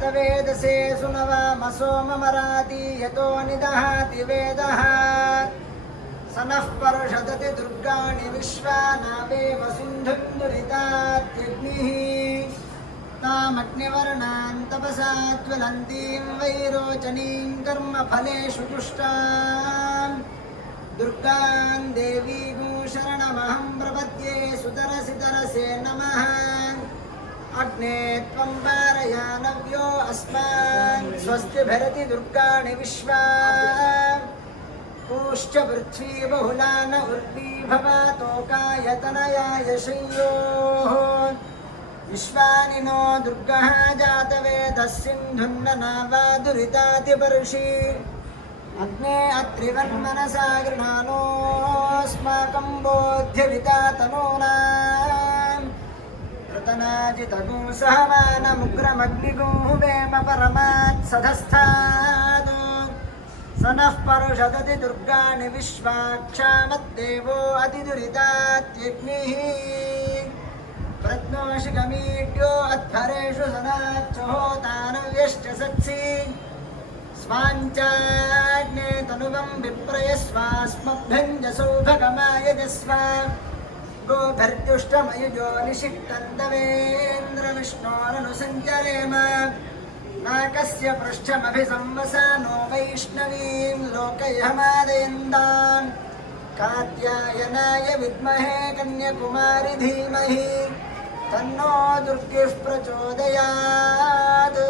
जातवेदसे सुनवामसो ममराति यतो निदहाति वेदः स नः पर्षदति दुर्गाणि विश्वानावेव सिन्धुं दुरितात्यग्निः तामग्निवर्णां तपसा ज्वलन्तीं वैरोचनीं कर्मफलेषु पुष्टां दुर्गां देवीं शरणमहं प्रपद्ये सुतरसितरसे नमः अग्ने त्वं पारयानव्यो अस्मान् स्वस्तिभिरति दुर्गाणि विश्वा पूश्च पृथ्वी बहुला न उर्वी भवातोकायतनयाय शय्योः विश्वानि नो दुर्गः जातवेदः सिन्धुन्ननावादुरितातिपर्षि अग्ने अत्रिवन्मनसा गृह्णानोऽस्माकं बोध्यवितातनूनाम् प्रतनाजितगुं सहमानमुग्रमग्निगुं वेम परमात् सधस्थात् स नः पर्षदति दुर्गाणि विश्वाक्षामद्देवो अतिदुरितात्यग्निः प्रत्नोषिकमीड्यो अध्वरेषु सदाच्चहोतानव्यश्च सत्सि स्वाञ्चाग्ने तनुवं विप्रयस्वास्मभ्यञ्जसौभगमायजस्व गोभर्त्युष्टमयुजो निषिक्तन्दवेन्द्रविष्णोरनुसञ्चरेम नाकस्य पृष्ठमभिसंवसानो वैष्णवीं लोकयमादयन्तान् कात्यायनाय विद्महे कन्याकुमारी धीमहि तन्नो दुर्गिः प्रचोदयात्।